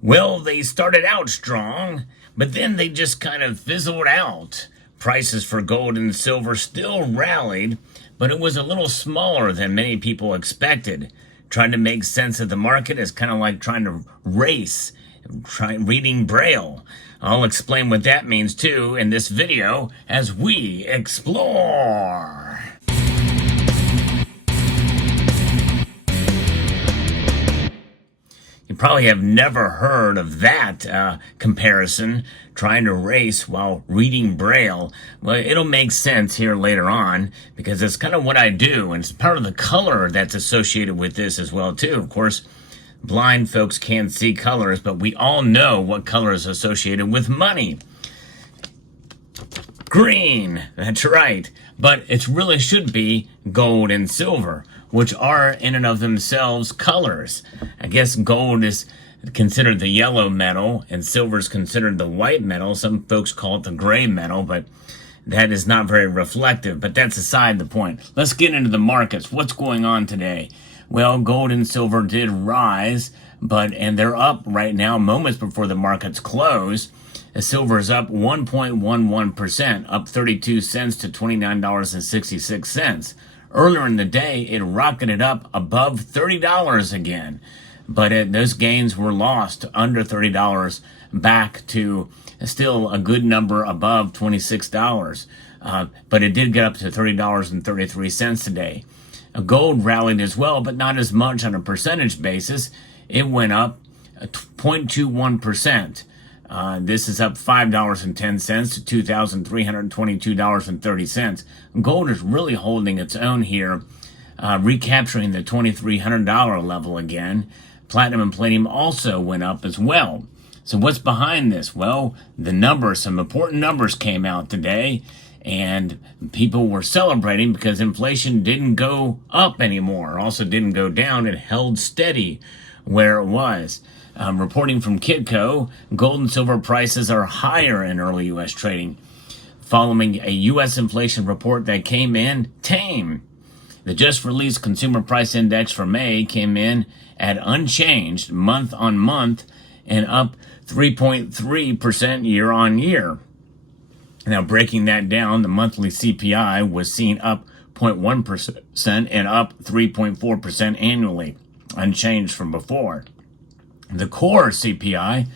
Well, they started out strong, but then they just kind of fizzled out. Prices for gold and silver still rallied, but it was a little smaller than many people expected. Trying to make sense of the market is kind of like trying to race, reading Braille. I'll explain what that means too in this video as we explore. You probably have never heard of that comparison, trying to race while reading Braille. Well, it'll make sense here later on because it's kind of what I do, and it's part of the color that's associated with this as well too. Of course, blind folks can't see colors, but we all know what color is associated with money. Green, that's right. But it really should be gold and silver, which are in and of themselves colors. I guess gold is considered the yellow metal and silver is considered the white metal. Some folks call it the gray metal, but that is not very reflective. But that's aside the point. Let's get into the markets. What's going on today? Well, gold and silver did rise, and they're up right now, moments before the markets close. Silver is up 1.11%, up 32 cents to $29.66. Earlier in the day, it rocketed up above $30 again, but those gains were lost under $30 back to still a good number above $26. But it did get up to $30.33 today. Gold rallied as well, but not as much on a percentage basis. It went up 0.21%. This is up $5.10 to $2,322.30. Gold is really holding its own here, recapturing the $2,300 level again. Platinum and palladium also went up as well. So what's behind this? Well, some important numbers came out today, and people were celebrating because inflation didn't go up anymore. Also didn't go down. It held steady where it was. Reporting from Kitco, gold and silver prices are higher in early U.S. trading, following a U.S. inflation report that came in tame. The just-released Consumer Price Index for May came in at unchanged month on month and up 3.3% year on year. Now, breaking that down, the monthly CPI was seen up 0.1% and up 3.4% annually, unchanged from before. The core CPI,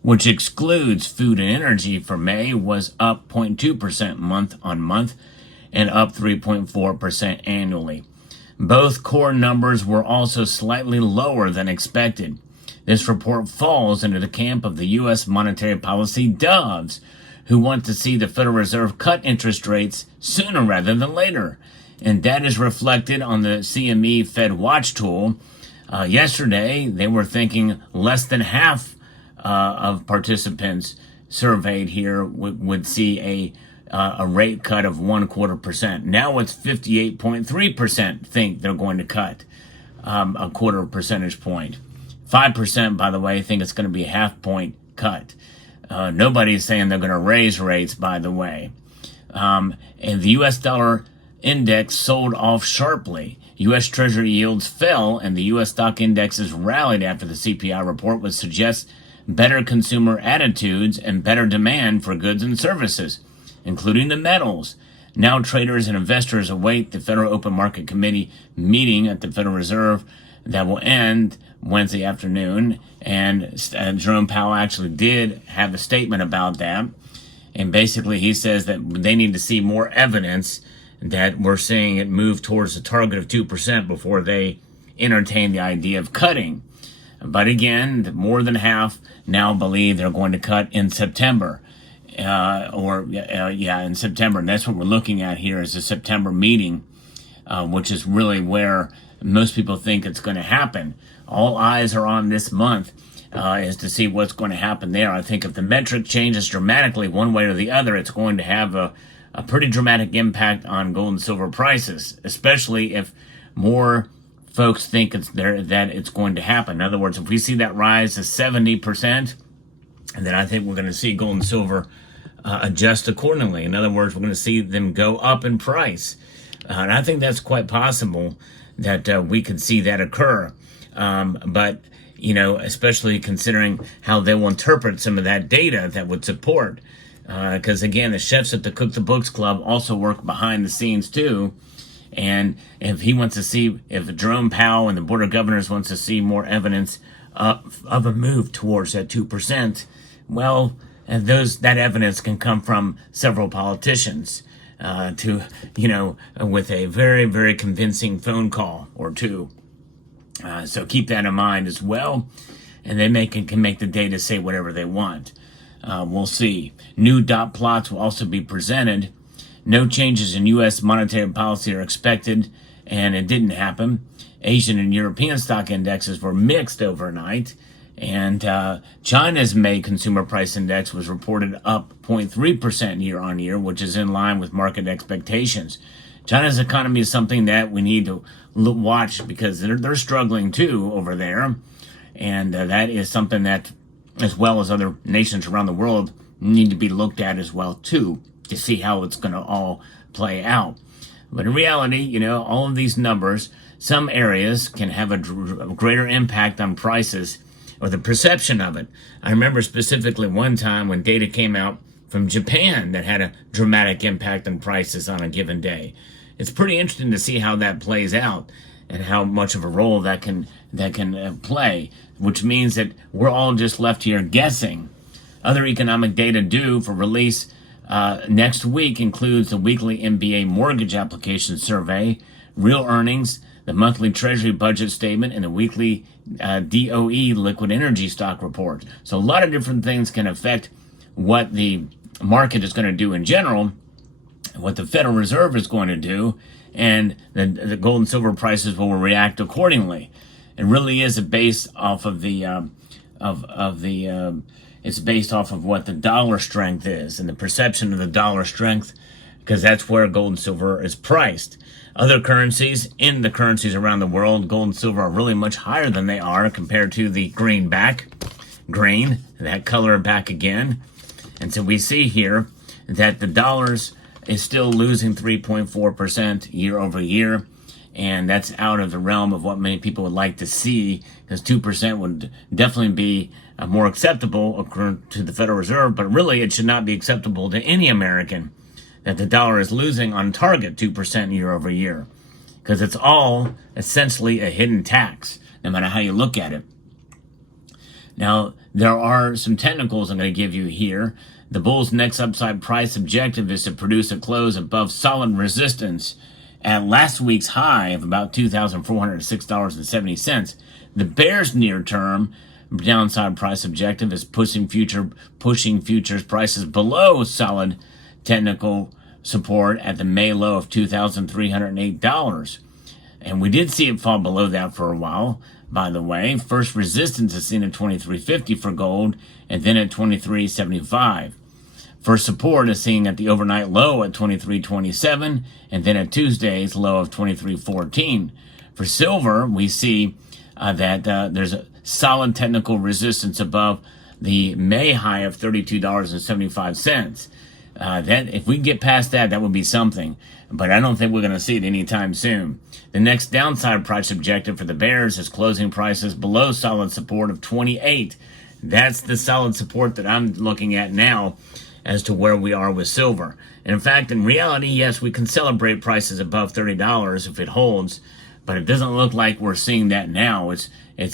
which excludes food and energy for May, was up 0.2% month on month and up 3.4% annually. Both core numbers were also slightly lower than expected. This report falls into the camp of the U.S. monetary policy doves, who want to see the Federal Reserve cut interest rates sooner rather than later. And that is reflected on the CME Fed Watch tool. Yesterday, they were thinking less than half of participants surveyed here would see a rate cut of 0.25%. Now it's 58.3% think they're going to cut a quarter percentage point. 5%, by the way, think it's going to be a half point cut. Nobody's saying they're going to raise rates, by the way. And the U.S. dollar index sold off sharply. U.S. Treasury yields fell, and the U.S. stock indexes rallied after the CPI report, which suggests better consumer attitudes and better demand for goods and services, including the metals. Now traders and investors await the Federal Open Market Committee meeting at the Federal Reserve that will end Wednesday afternoon, and Jerome Powell actually did have a statement about that, and basically he says that they need to see more evidence that we're seeing it move towards the target of 2% before they entertain the idea of cutting. But again, more than half now believe they're going to cut in September. In September. And that's what we're looking at here is the September meeting, which is really where most people think it's going to happen. All eyes are on this month is to see what's going to happen there. I think if the metric changes dramatically one way or the other, it's going to have a pretty dramatic impact on gold and silver prices, especially if more folks think that it's going to happen. In other words, if we see that rise to 70%, then I think we're going to see gold and silver adjust accordingly. In other words, we're going to see them go up in price. And I think that's quite possible that we could see that occur. But especially considering how they will interpret some of that data that would support. Because again, the chefs at the Cook the Books Club also work behind the scenes too. And if Jerome Powell and the Board of Governors wants to see more evidence of a move towards that 2%, well, that evidence can come from several politicians with a very, very convincing phone call or two. So keep that in mind as well. And they can make the data say whatever they want. We'll see. New dot plots will also be presented. No changes in U.S. monetary policy are expected, and it didn't happen. Asian and European stock indexes were mixed overnight, and China's May consumer price index was reported up 0.3% year on year, which is in line with market expectations. China's economy is something that we need to watch because they're struggling too over there, and that is something that, as well as other nations around the world, need to be looked at as well too, to see how it's going to all play out. But in reality, all of these numbers, some areas can have a greater impact on prices or the perception of it. I remember specifically one time when data came out from Japan that had a dramatic impact on prices on a given day. It's pretty interesting to see how that plays out and how much of a role that can play, which means that we're all just left here guessing. Other economic data due for release next week includes the weekly MBA mortgage application survey, real earnings, the monthly Treasury budget statement, and the weekly DOE liquid energy stock report. So a lot of different things can affect what the market is going to do in general, what the Federal Reserve is going to do, and the gold and silver prices will react accordingly. It really is based off of it's based off of what the dollar strength is and the perception of the dollar strength, because that's where gold and silver is priced. Other currencies, in the currencies around the world, gold and silver are really much higher than they are compared to the green, that color back again. And so we see here that the dollars is still losing 3.4% year over year. And that's out of the realm of what many people would like to see, because 2% would definitely be more acceptable according to the Federal Reserve, but really it should not be acceptable to any American that the dollar is losing on target 2% year over year, because it's all essentially a hidden tax, no matter how you look at it. Now, there are some technicals I'm going to give you here. The bull's next upside price objective is to produce a close above solid resistance at last week's high of about $2,406.70. The bear's near-term downside price objective is pushing futures prices below solid technical support at the May low of $2,308. And we did see it fall below that for a while, by the way. First resistance is seen at $23.50 for gold, and then at $23.75. First support is seen at the overnight low at $23.27, and then at Tuesday's low of $23.14. For silver, we see that there's a solid technical resistance above the May high of $32.75. That if we get past that, that would be something. But I don't think we're going to see it anytime soon. The next downside price objective for the bears is closing prices below solid support of 28. That's the solid support that I'm looking at now as to where we are with silver. And in fact, in reality, yes, we can celebrate prices above $30 if it holds, but it doesn't look like we're seeing that now. It's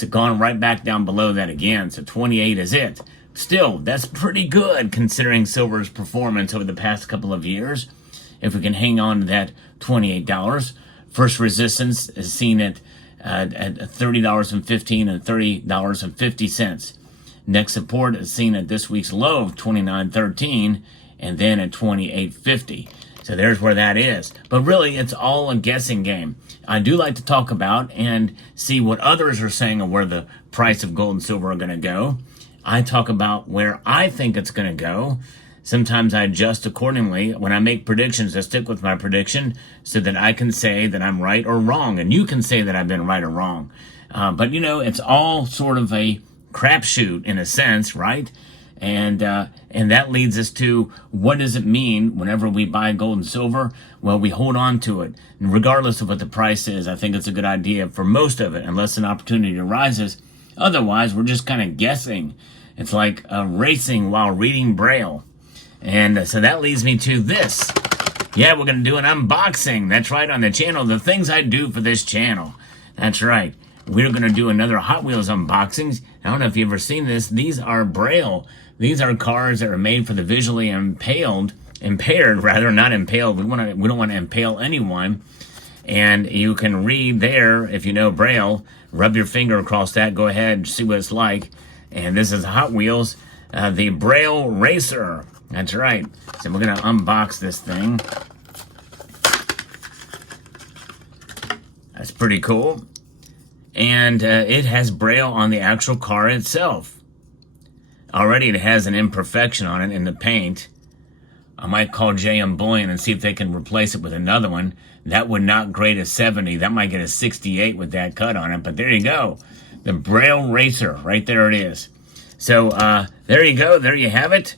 gone right back down below that again, so 28 is it. Still, that's pretty good considering silver's performance over the past couple of years. If we can hang on to that $28. First resistance is seen at $30.15 and $30.50. Next support is seen at this week's low of $29.13 and then at $28.50. So there's where that is. But really, it's all a guessing game. I do like to talk about and see what others are saying of where the price of gold and silver are going to go. I talk about where I think it's going to go. Sometimes I adjust accordingly. When I make predictions, I stick with my prediction so that I can say that I'm right or wrong, and you can say that I've been right or wrong. But it's all sort of a crapshoot in a sense, right? And that leads us to, what does it mean whenever we buy gold and silver? Well, we hold on to it. And regardless of what the price is, I think it's a good idea for most of it, unless an opportunity arises Otherwise, we're just kind of guessing. It's like racing while reading Braille. And so that leads me to this. Yeah, we're going to do an unboxing. That's right, on the channel. The things I do for this channel. That's right. We're going to do another Hot Wheels unboxings. I don't know if you've ever seen this. These are Braille. These are cars that are made for the visually impaired, not impaled. We don't want to impale anyone. And you can read there, if you know Braille, rub your finger across that, go ahead and see what it's like. And this is Hot Wheels, the Braille Racer. That's right. So we're going to unbox this thing. That's pretty cool. And it has Braille on the actual car itself. Already it has an imperfection on it in the paint. I might call JM Bullion and see if they can replace it with another one. That would not grade a 70. That might get a 68 with that cut on it. But there you go. The Braille Racer. Right there it is. So there you go. There you have it.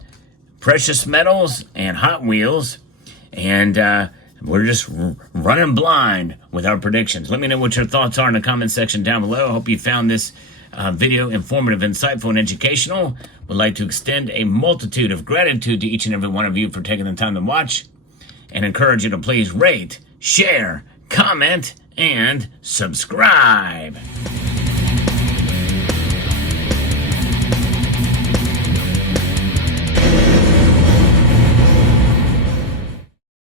Precious metals and Hot Wheels. And we're just running blind with our predictions. Let me know what your thoughts are in the comment section down below. I hope you found this video informative, insightful, and educational. Would like to extend a multitude of gratitude to each and every one of you for taking the time to watch, and encourage you to please rate, share, comment, and subscribe.